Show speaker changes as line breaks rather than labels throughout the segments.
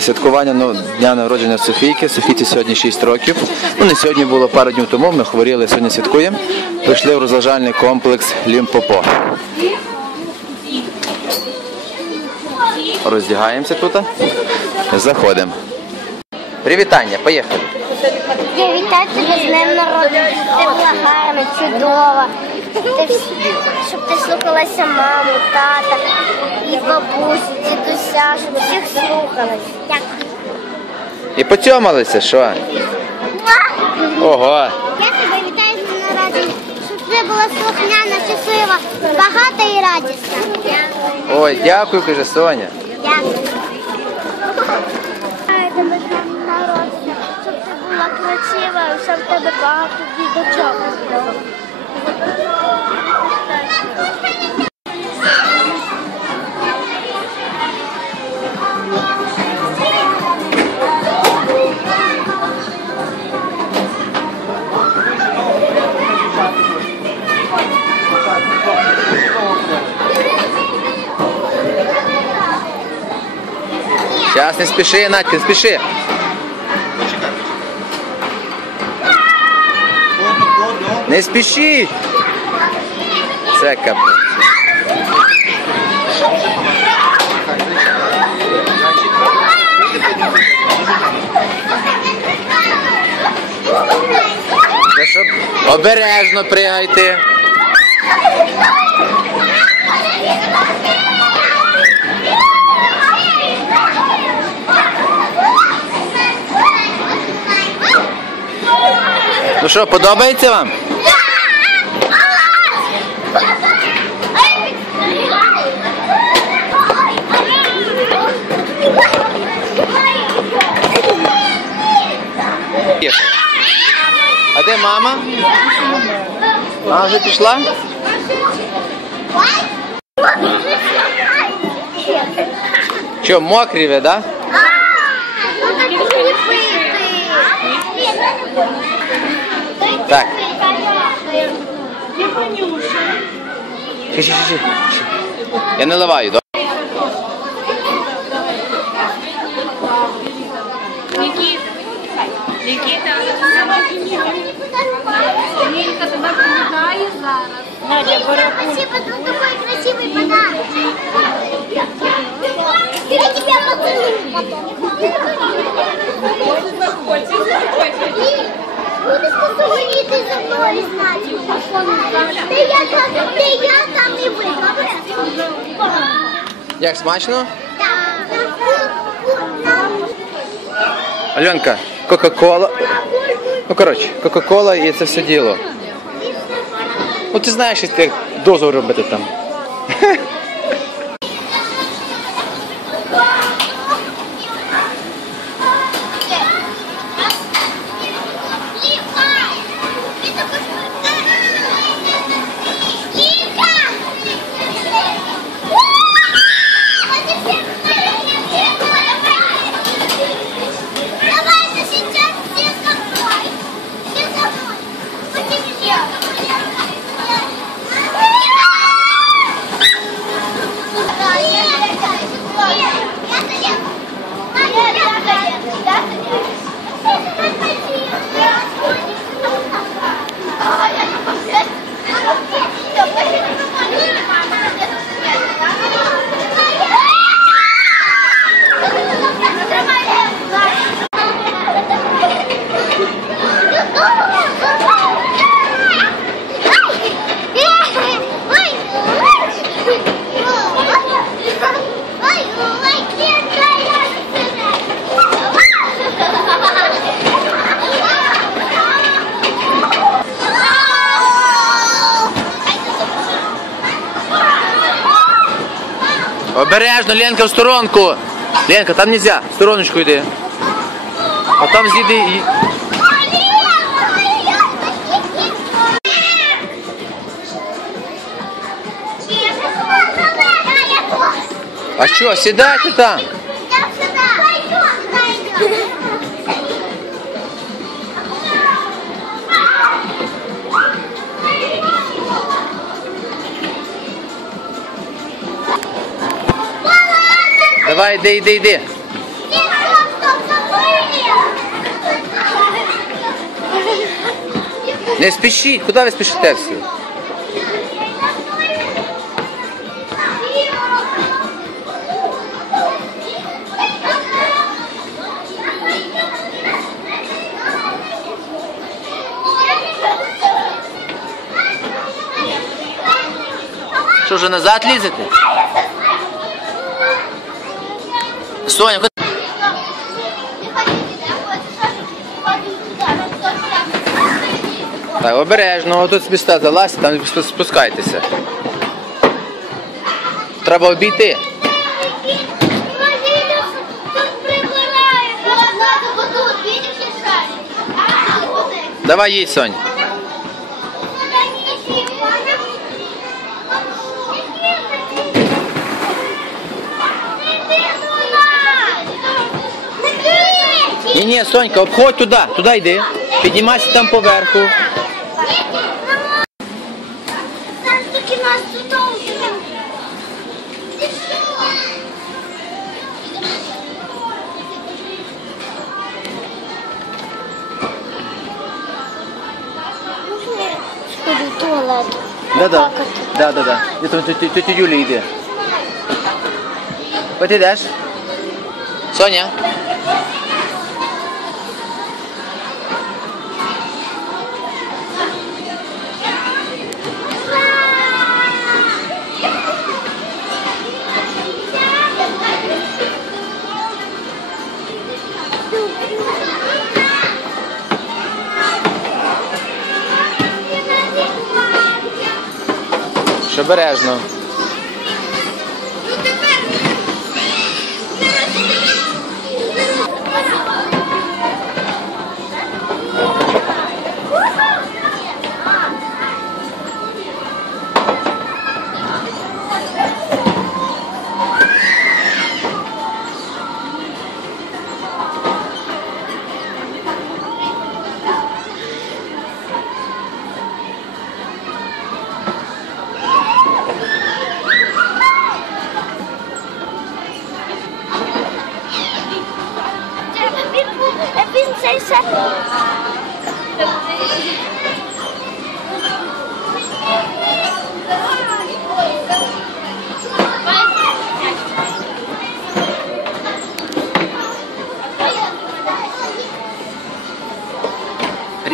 Святкування ну, дня народження Софійки. Софійці сьогодні 6 років. Ну не сьогодні було пару днів тому. Ми хворіли, сьогодні святкуємо. Прийшли в розважальний комплекс Лімпопо. Роздягаємося тут. Заходимо. Привітання, поїхали.
Вітаю тебе з днем народження. Ти була гарна, чудова. Ти щоб ти слухалася маму, тата, і бабусю, дідуся, щоб всіх слухалась. Дякую.
І потьомалися, що? Ого.
Я тебе вітаю з народження, щоб ти була слухняна, щаслива, багата і радісна.
Ой, дякую, каже Соня.
Дякую. Вітаю тебе народження, щоб ти була красива, щоб тебе багато діточок.
Зараз не спіши, Надька, не спіши. Не спіши. Це капець. Щоб обережно пригайте. Ну що, подобається вам? Де мама? А, вже пішла? Що, мокрі да? Так. Я наливаю, да?
Зараз. Надя,
Спасибо за такой красивый. Я тебя поцелую потом. Будеш посолити за мною знати. Де я там, де я?
Як смачно?
Так.
Альонка, Кока-Кола. Ну, коротше, Кока-Кола і це все діло. Ну ти знаєш, як дозу робити там. Обережно, Ленка, в сторонку. Ленка, там нельзя. В стороночку йди. А там зійди і. А що, сідайте там? Давай, йди, йди, йди. Не спішіть, куди ви спішите всі? Що вже назад лізете? Соня, куди? Так, обережно, тут міста залазьте, там спускайтеся. Треба обійти. Давай їй, Сонь. Ні, ні, Сонька, обходь туди, туди йди. Піднімайся там поверху. Да-да. Да-да-да. І там тетя тетя Юля йде. От ідеш? Соня? Обережно.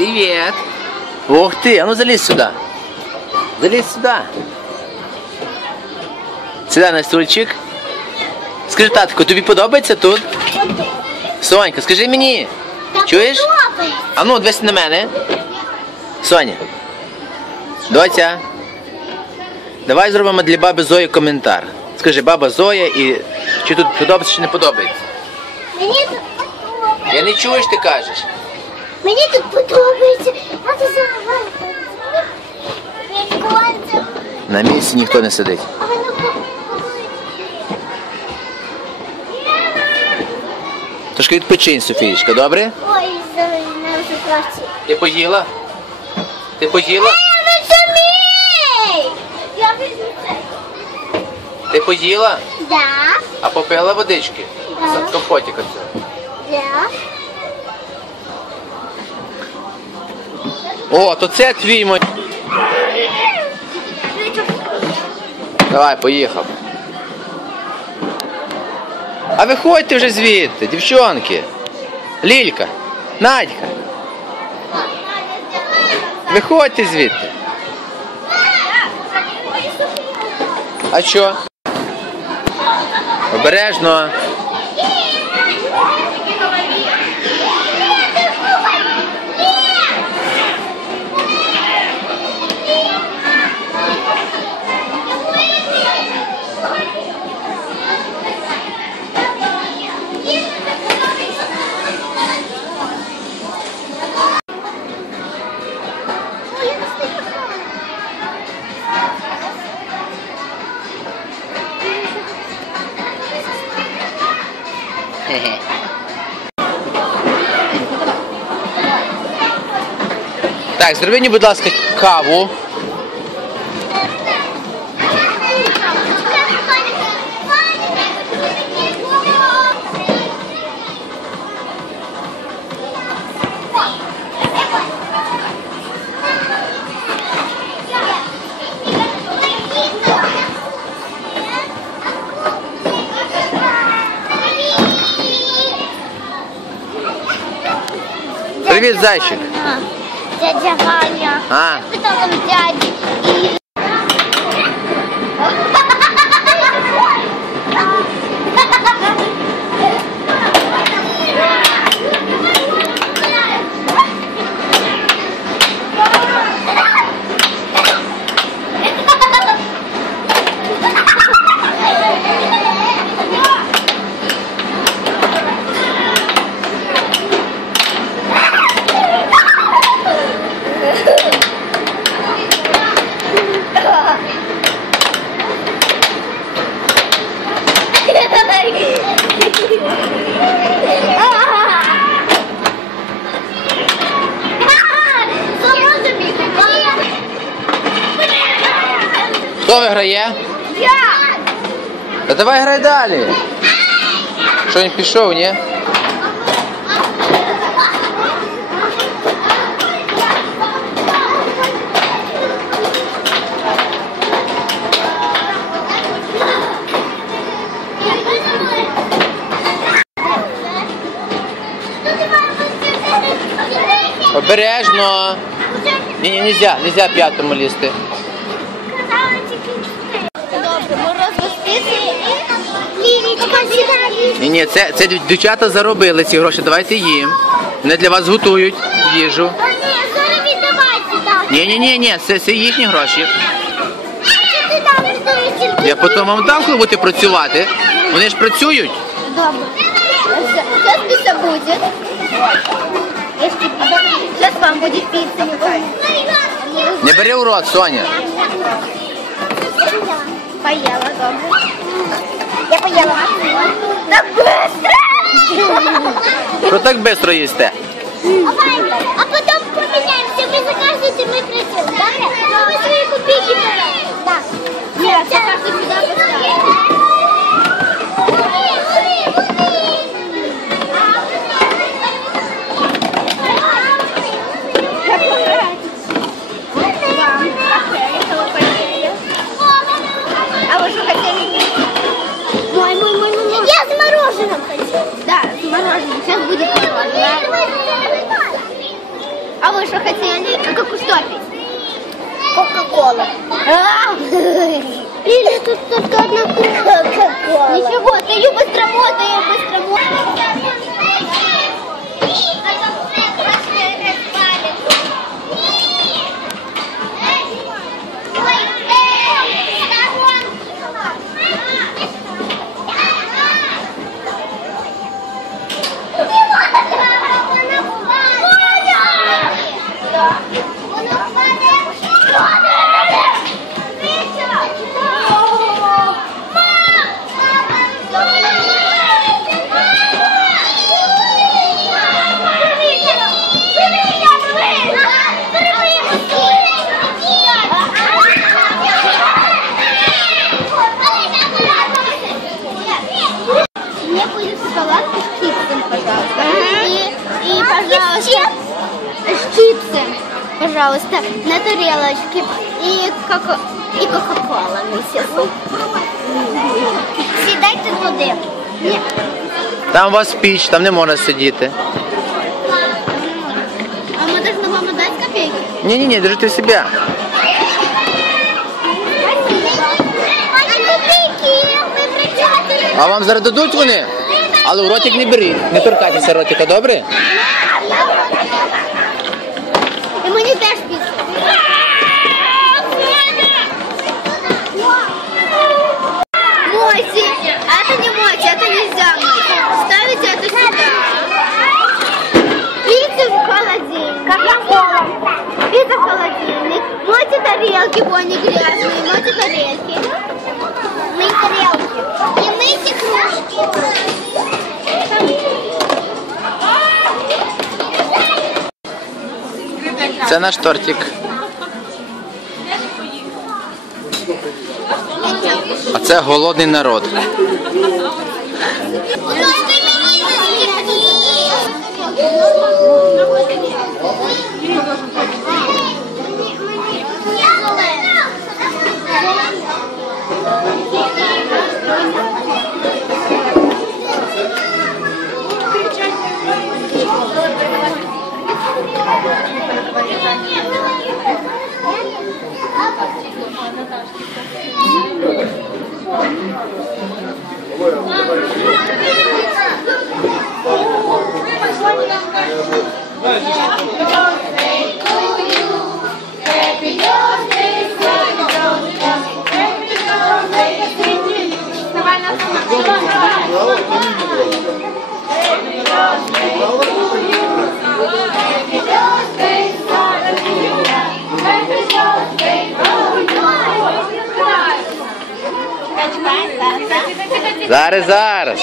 Привіт. Ух ти, а ну залізь сюди. Залізь сюди. Сідай на стульчик. Скажи, татко, тобі подобається тут? Сонька, скажи мені. Чуєш? А ну, дивись на мене. Соня. Доця. Давай зробимо для баби Зої коментар. Скажи, баба Зоя і чи тут подобається, чи не подобається.
Мені.
Я не чую, що ти кажеш.
Мені тут подобається. А ти зараз.
На місці ніхто не сидить. Трошки відпочинь, Софієчка, добре?
Ой, на заправці.
Ти поїла? Ти поїла?
це.
Ти поїла?
Да,
А попила водички?
Да.
Компотіка цього.
да.
О, то це твій мой. Давай, поїхав. А виходьте вже звідти, дівчонки. Лілька, Надька. Виходьте звідти. А що? Обережно. Так, зроби мені, будь ласка, каву. Привет, зайчик. А.
Дядя Ганя.
А.
Питала дяді.
Хто виграє?
Я!
Та давай грай далі. Що він пішов, ні? Обережно. Ні, ні, нельзя, нельзя п'ятому лізти. Ні, це, це дівчата заробили ці гроші. Давайте їм. Вони для вас готують їжу.
Ні, зараз віддавайте так.
Ні, ні, ні, ні, це, це їхні гроші.
А ти там стоїш?
Я потім вам дам, коли будете працювати. Вони ж працюють.
Добре. Сейчас пицца будет. Сейчас вам будет пицца.
Не бери в рот, Соня.
Поела, добре. Я поела. Так быстро!
Що так швидко їсте?
А потом поменяемся. Вы закажете, мы придем. Добре? Вы свои копейки пожалуйста. Да. Нет, я каждый пожалуйста. И, и, пожалуйста, с чипсом, пожалуйста, на тарелочке. И, кока... и кока-кола, миссис. Сідайте туди. Ні.
Там у вас піч, там не можна сидіти.
А мы должны вам отдать копейки?
Ні, ні, ні, держите себе.
А копейки ви причати.
А вам зараз дадуть вони? Але в ротик не бери, Не торкайтеся ротика, добре? Наш тортик. А це голодний народ. Зараз, зараз.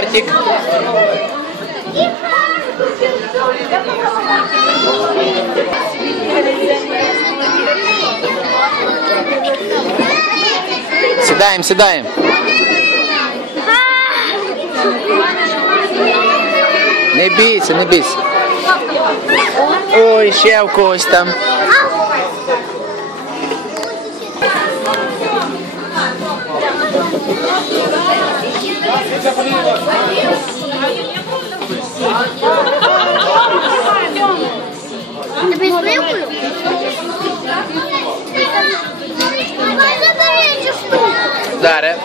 Тортик. Сідаємо, сідаємо. Не бійся, не бійся. Ой, ще в когось там.
Давай цю штуку.
Даре.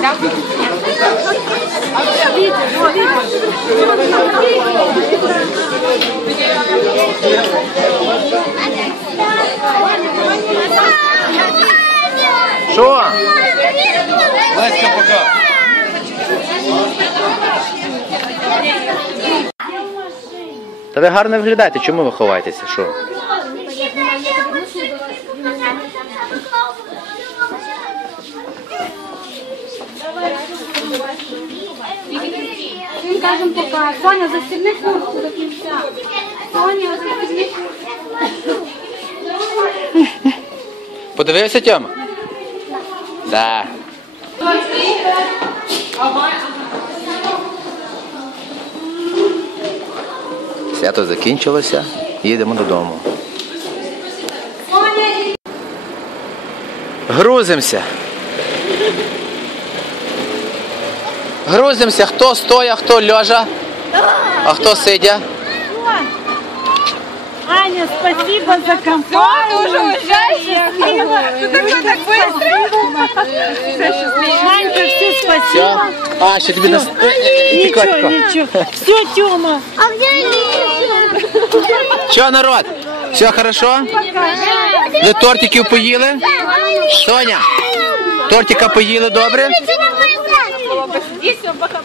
Це
Що?
Леська, пока.
Та ви гарно виглядаєте, чому ви ховаєтеся? Що?
Всім кажемо пока. Соня, застібни куртку до кінця. Соня, застібни куртку.
Подивився Тьома? Да. Свято закінчилося, їдемо додому. Грузимося. Грузимося, хто стоя, хто лежа, а хто сидя.
Аня, спасибо за компанию. Ты уже уезжаешь? Ты такой так быстро? Анька, все
Все.
спасибо.
А, ще тобі нас.
Ничего, ничего. Все, Тёма.
А где они?
Що, народ? Все хорошо? Ви тортиків поїли? Соня, тортика поїли добре?
Це все моє